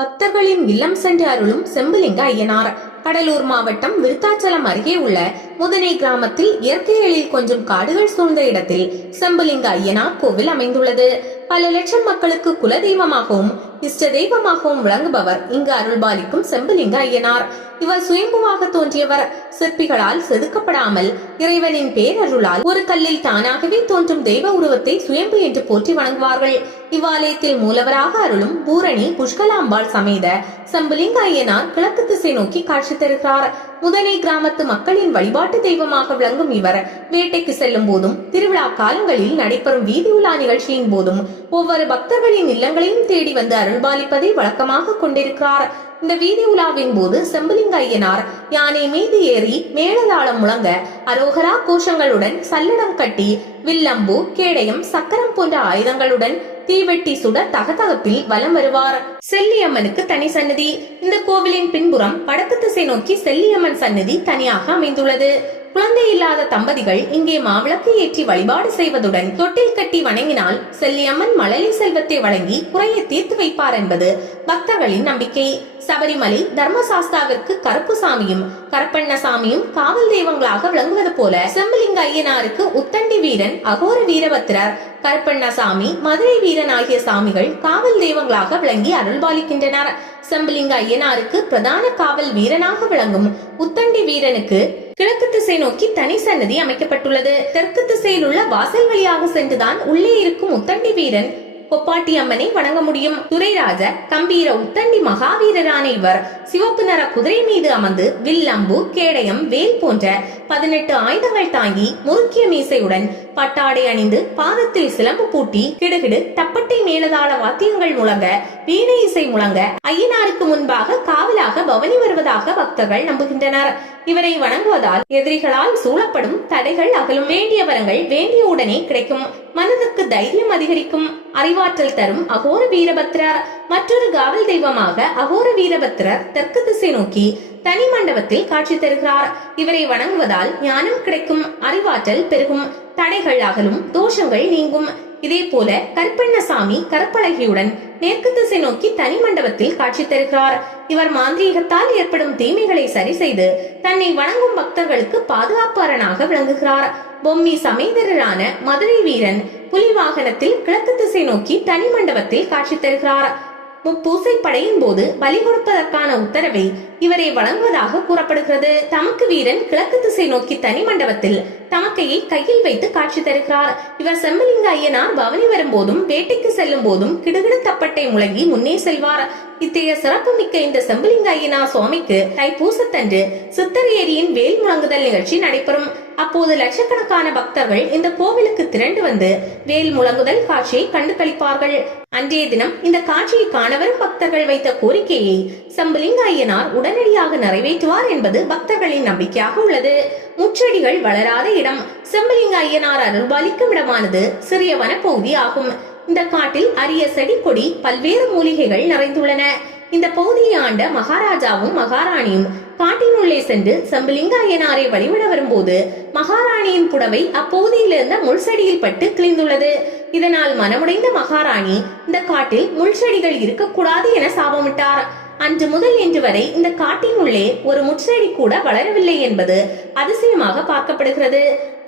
பக்தர்களின் இல்லம் சென்று அருளும் செம்புலிங்க ஐயனார். கடலூர் மாவட்டம் விருத்தாச்சலம் அருகே உள்ள முதனை கிராமத்தில் இயற்கை எழில் கொஞ்சம் காடுகள் சூழ்ந்த இடத்தில் செம்புலிங்க ஐயனார் கோவில் அமைந்துள்ளது. பல லட்சம் மக்களுக்கு குலதெய்வமாகவும் இஷ்ட தெய்வமாகவும் விளங்குபவர் இங்கு அருள்பாலிக்கும் செம்புலிங்க ஐயனார். இவர் சுயம்புவாக தோன்றியவர். சிற்பிகளால் செதுக்கப்படாமல் இறைவனின் பேரருளால் ஒரு கல்லில் தானாகவே தோன்றும் தெய்வ உருவத்தை சுயம்பு என்று போற்றி வணங்குவார்கள். இவ்வாலயத்தில் மூலவராக அருளும் பூரணி புஷ்கலாம்பாள் சமேத செம்புலிங்க ஐயனார் கிழக்கு திசை நோக்கி காட்சி தருகிறார். முதனை கிராமத்து மக்களின் வழிபாட்டு தெய்வமாக விளங்கும் இவர் வேட்டைக்கு செல்லும் போதும் திருவிழா காலங்களில் நடைபெறும் வீதி உலா நிகழ்ச்சியின் போதும் ஒவ்வொரு பக்தர்களின் இல்லங்களையும் தேடி வந்து அருள்பாலிப்பதை வழக்கமாக கொண்டிருக்கிறார். இந்த வீதி உலாவின் போது செம்புலிங்க ஐயனார் யானை மீது ஏறி மேளதாளம் முழங்க அரோகரா கோஷங்களுடன் சல்லடம் கட்டி வில்லம்பு கேடயம் சக்கரம் போன்ற ஆயுதங்களுடன் தீவெட்டி சுட தகதகப்பில் வலம் வருவார். செல்லியம்மனுக்கு தனி சன்னதி. இந்த கோவிலின் பின்புறம் வடக்கு திசை நோக்கி செல்லியம்மன் சன்னதி தனியாக அமைந்துள்ளது. குழந்தை இல்லாத தம்பதிகள் இங்கே மாவிளக்கு ஏற்றி வழிபாடு செய்வதுடன் தொட்டில் கட்டி வணங்கினால் செல்லியம்மன் மழலை செல்வத்தை வழங்கி குறையை தீர்த்து வைப்பார் என்பது பக்தர்களின் நம்பிக்கை. சபரிமலை தர்மசாஸ்தாவிற்கு கருப்பு சாமியும் கருப்பண்ணசாமியும் காவல் தெய்வங்களாக விளங்குவது போல செம்புலிங்க ஐயனாருக்கு உத்தண்டி வீரன் அகோர வீரபத்திரர் கருப்பண்ணசாமி மதுரை வீரன் ஆகிய சாமிகள் காவல் தெய்வங்களாக விளங்கி அருள்பாலிக்கின்றனர். செம்புலிங்க ஐயனாருக்கு பிரதான காவல் வீரனாக விளங்கும் உத்தண்டி வீரனுக்கு கிழக்கு திசை நோக்கி தனி சன்னதி அமைக்கப்பட்டுள்ளது. தெற்கு திசையில் உள்ள வாசல் வழியாக சென்றுதான் உள்ளே இருக்கும் உத்தண்டி வீரன் கொப்பாட்டி அம்மனை வணங்க முடியும். துரைராஜ கம்பீர உத்தண்டி மகாவீரரான இவர் சிவப்பு நிற குதிரை மீது அமர்ந்து வில்லம்பு கேடயம் வேல் போன்ற 18 ஆயுதங்கள் தாங்கி முறுக்கிய மீசையுடன் பட்டாடை அணிந்து பாதத்தில் சிலம்பு பூட்டி கிடுகிடு தப்பட்டை மேலதாள வாத்தியங்கள் முழங்க வீணை இசை முழங்க ஐயனாருக்கு முன்பாக காவலாக பவனி வருவதாக பக்தர்கள் நம்புகின்றனர். இவரை வணங்குவதால் எதிரிகளால் சூழப்படும் தடைகள் அகலும். வேண்டிய வரங்கள் வேண்டிய உடனே கிடைக்கும். மனதிற்கு தைரியம் அதிகரிக்கும். அறிவாற்றல் தரும் அகோர வீரபத்திரர். மற்றொரு காவல் தெய்வமாக அகோர வீரபத்திரர் தெற்கு திசை நோக்கி தனி மண்டபத்தில் காட்சி தருகிறார். இவரை வணங்குவதால் ஞானம் கிடைக்கும், அறிவாற்றல் பெருகும், தடைகள் அகலும், தோஷங்கள் நீங்கும். இதே போல கருப்பண்ணசாமி கருப்பழகியுடன் மேற்கு திசை நோக்கி தனி மண்டபத்தில் காட்சி தருகிறார். இவர் மாந்திரீகத்தால் ஏற்படும் தீமைகளை சரி செய்து தன்னை வணங்கும் பக்தர்களுக்கு பாதுகாப்பு அரணாக விளங்குகிறார். பொம்மி சமேதரரான மதுரை வீரன் புலி வாகனத்தில் கிழக்கு திசை நோக்கி தனி மண்டபத்தில் காட்சி தருகிறார். முப்பூசை படையின் போது பலி கொடுப்பதற்கான உத்தரவை இவரை வழங்குவதாக கூறப்படுகிறது. தமக்கு வீரன் கிழக்கு திசை நோக்கி தனி மண்டபத்தில் தமக்கையை கையில் வைத்து காட்சி தருகிறார். இவர் செம்புலிங்க ஐயனார் பவனி வரும்போதும் வேட்டைக்கு செல்லும் போதும் கிடுகிடு தப்பட்டை முழங்கி முன்னே செல்வார். இத்தகைய சிறப்பு மிக்க இந்த செம்புலிங்க ஐயனார் சுவாமிக்கு தைப்பூசத்தன்று சித்தர் ஏரியின் வேல் முழங்குதல் நிகழ்ச்சி நடைபெறும். அப்போது லட்சக்கணக்கான பக்தர்கள் இந்த கோவிலுக்கு திரண்டு வந்து வேல் முழங்குதல் காட்சியை கண்டு கழிப்பார்கள். அன்றைய தினம் இந்த காட்சியை காண வரும் பக்தர்கள் வைத்த கோரிக்கையை செம்புலிங்க ஐயனார் உடனடியாக நிறைவேற்றுவார் என்பது பக்தர்களின் நம்பிக்கையாக உள்ளது. முச்செடிகள் வளராத இடம். செம்புலிங்க ஐயனார் அருள்பாலிக்கும் இடமானது சிறிய வனப்பகுதி ஆகும். இந்த காட்டில் அரிய செடி கொடி பல்வேறு மூலிகைகள் நிறைந்துள்ளன. இந்த பகுதியை ஆண்ட மகாராஜாவும் மகாராணியும் காட்டினுள்ளே சென்று செம்புலிங்க ஐயனாரை வழிபட வரும்போது மகாராணியின் புடவை அப்பகுதியில் இருந்த முள்செடியில் பட்டு கிழிந்துள்ளது. இதனால் மனமுடைந்த மகாராணி இந்த காட்டில் முள்செடிகள் இருக்கக்கூடாது என சாபமிட்டார். அன்று முதல் இன்று வரை இந்த காட்டின் உள்ளே ஒரு முட்செடி கூட வளரவில்லை என்பது அதிசயமாக பார்க்கப்படுகிறது.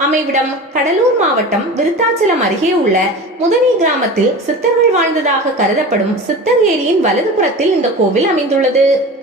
அமைவிடம் கடலூர் மாவட்டம் விருத்தாச்சலம் அருகே உள்ள முதனை கிராமத்தில் சித்தர்கள் வாழ்ந்ததாக கருதப்படும் சித்தர் ஏரியின் வலதுபுறத்தில் இந்த கோவில் அமைந்துள்ளது.